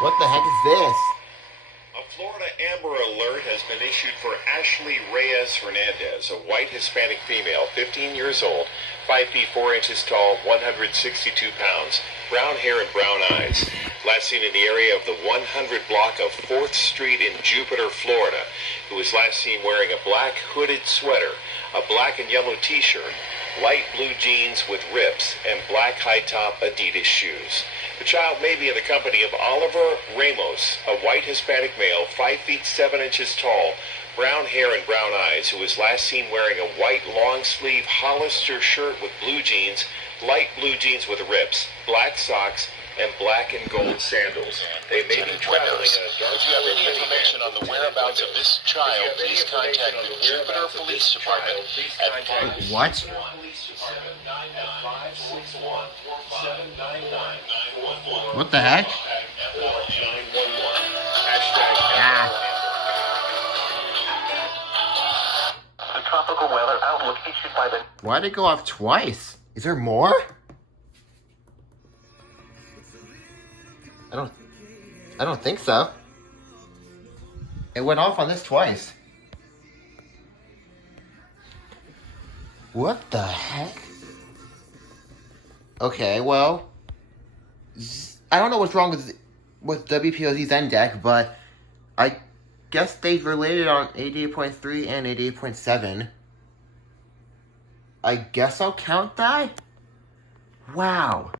What the heck is this? A Florida Amber Alert has been issued for Ashley Reyes Hernandez, a white Hispanic female, 15 years old, 5 feet 4 inches tall, 162 pounds, brown hair and brown eyes. Last seen in the area of the 100 block of 4th Street in Jupiter, Florida, who was last seen wearing a black hooded sweater, a black and yellow t-shirt, light blue jeans with rips, and black high-top Adidas shoes. The child may be in the company of Oliver Ramos, a white Hispanic male, 5 feet 7 inches tall, brown hair and brown eyes, who was last seen wearing a white long-sleeve Hollister shirt with blue jeans, light blue jeans with rips, black socks, and black and gold sandals. They may be traveling in a dark. If you have any information on the whereabouts of this child, please contact the Jupiter Police Department at What? What the heck? the tropical weather outlook issued by the... Why'd it go off twice? Is there more? I don't think so. It went off on this twice. What the heck? Okay, well, I don't know what's wrong with WPOZ Zen deck, but I guess they related on 88.3 and 88.7. I guess I'll count that? Wow.